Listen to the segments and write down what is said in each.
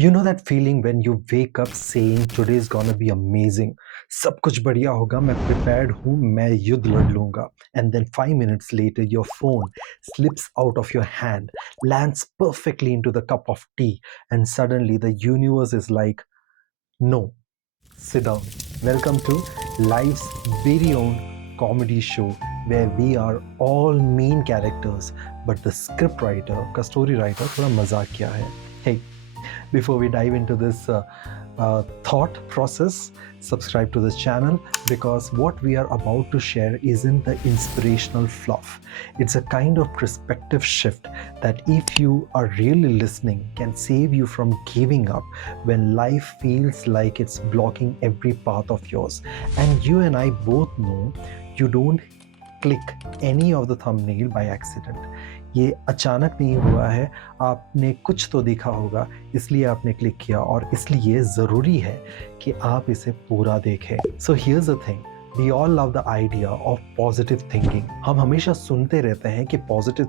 You know that feeling when you wake up saying today is gonna be amazing. सब कुछ बढ़िया होगा, मैं prepared हूँ, मैं युद्ध लड़ लूंगा. And then 5 minutes later, your phone slips out of your hand, lands perfectly into the cup of tea, and suddenly the universe is like, no, sit down. Welcome to life's very own comedy show where we are all main characters, but the script writer, का story writer थोड़ा मजाकिया है. Hey, before we dive into this thought process, subscribe to this channel because what we are about to share isn't the inspirational fluff. It's a kind of perspective shift that, if you are really listening, can save you from giving up when life feels like it's blocking every path of yours. And you and I both know you don't click any of the thumbnail by accident. ये अचानक नहीं हुआ है, आपने कुछ तो देखा होगा इसलिए आपने क्लिक किया, और इसलिए ज़रूरी है कि आप इसे पूरा देखें. So here's the thing, we all love the idea of positive thinking. हम हमेशा सुनते रहते हैं कि पॉजिटिव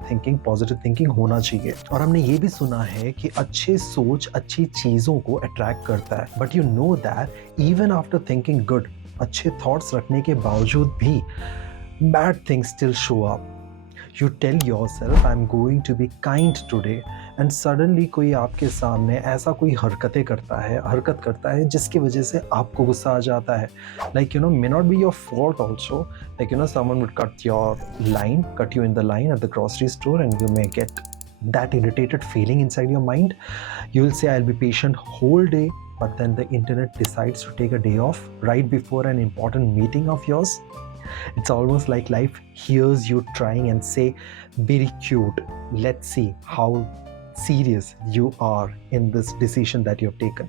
थिंकिंग होना चाहिए, और हमने ये भी सुना है कि अच्छे सोच अच्छी चीज़ों को अट्रैक्ट करता है. But you know that even after thinking good, अच्छे थॉट्स रखने के बावजूद भी bad things still show up. You tell yourself I'm going to be kind today, and suddenly कोई आपके सामने ऐसा कोई हरकत करता है जिसकी वजह से आपको गुस्सा आ जाता है. Like, you know, may not be your fault also. Like, you know, someone would cut you in the line at the grocery store, and you may get that irritated feeling inside your mind. You will say I'll be patient whole day, but then the internet decides to take a day off right before an important meeting of yours. It's almost like life hears you trying and say, very cute, let's see how serious you are in this decision that you've taken.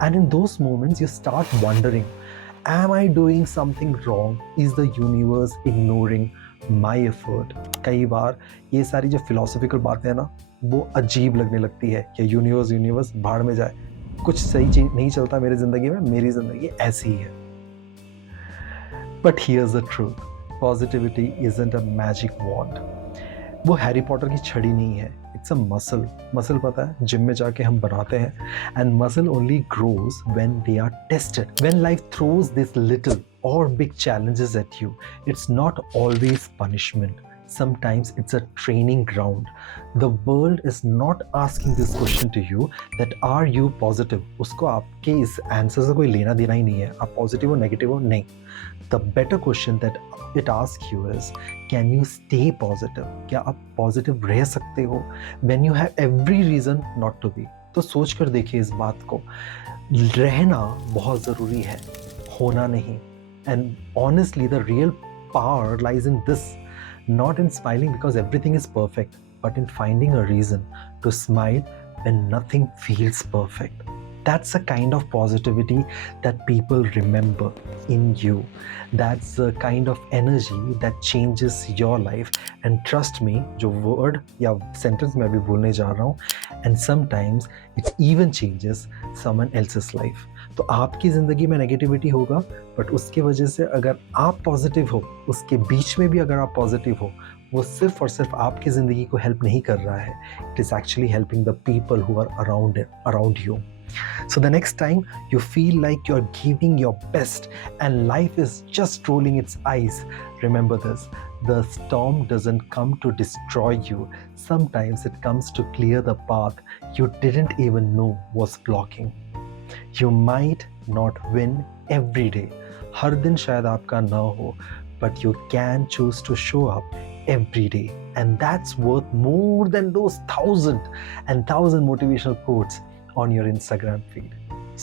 And in those moments you start wondering, am I doing something wrong? Is the universe ignoring my effort? कई बार ये सारी जो philosophical बातें हैं ना, वो अजीब लगने लगती है कि यूनिवर्स भाड़ में जाए, कुछ सही चीज नहीं चलता मेरी जिंदगी में, मेरी जिंदगी ऐसी ही है. But here's the truth, positivity isn't a magic wand. वो हैरी पॉटर की छड़ी नहीं है. It's a muscle पता है, जिम में जाके हम बनाते हैं. And muscle only grows when they are tested. When life throws this little or big challenges at you, it's not always punishment. Sometimes it's a training ground. The world is not asking this question to you that are you positive. उसको आपके इस answer से कोई लेना देना ही नहीं है, आप पॉजिटिव हो नेगेटिव हो, नहीं. The better question that it asks you is, can you stay positive? क्या आप पॉजिटिव रह सकते हो when you have every reason not to be? तो सोच कर देखिए इस बात को. रहना बहुत ज़रूरी है, होना नहीं. And honestly, the real power lies in this, not in smiling because everything is perfect, but in finding a reason to smile when nothing feels perfect. That's the kind of positivity that people remember in you. That's the kind of energy that changes your life. And trust me, जो word या sentence मैं अभी बोलने जा रहा हूँ, and sometimes it even changes someone else's life. तो आपकी ज़िंदगी में नेगेटिविटी होगा, बट उसके वजह से अगर आप पॉजिटिव हो, उसके बीच में भी अगर आप पॉजिटिव हो, वो सिर्फ और सिर्फ आपकी ज़िंदगी को हेल्प नहीं कर रहा है. It is actually helping the people who are around you. So the next time you feel like you're giving your best and life is just rolling its eyes, remember this: the storm doesn't come to destroy you. Sometimes it comes to clear the path you didn't even know was blocking. You might not win every day. हर दिन शायद आपका ना हो, but you can choose to show up every day, and that's worth more than those thousand motivational quotes on your Instagram feed.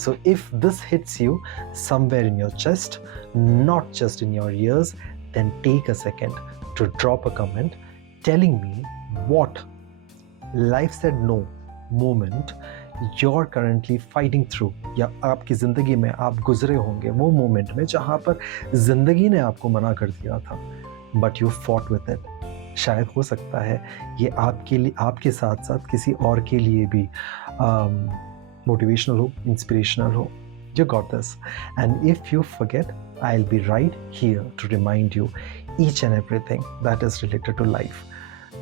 So if this hits you somewhere in your chest, not just in your ears, then take a second to drop a comment telling me what life said no moment you're currently fighting through, या आपकी ज़िंदगी में आप गुजरे होंगे वो moment में जहाँ पर ज़िंदगी ने आपको मना कर दिया था, but you fought with it. शायद हो सकता है ये आपके लिए, आपके साथ साथ किसी और के लिए भी मोटिवेशनल हो, इंस्पिरेशनल हो. You got this. And if you forget, I'll be right here to remind you each and everything that is related to life.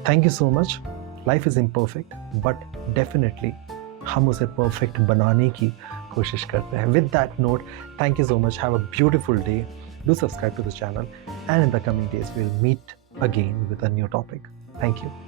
Thank you so much. Life is imperfect, but definitely हम उसे perfect बनाने की कोशिश करते हैं. With that note, thank you so much. Have a beautiful day. Do subscribe to the channel, and in the coming days we'll meet again with a new topic. Thank you.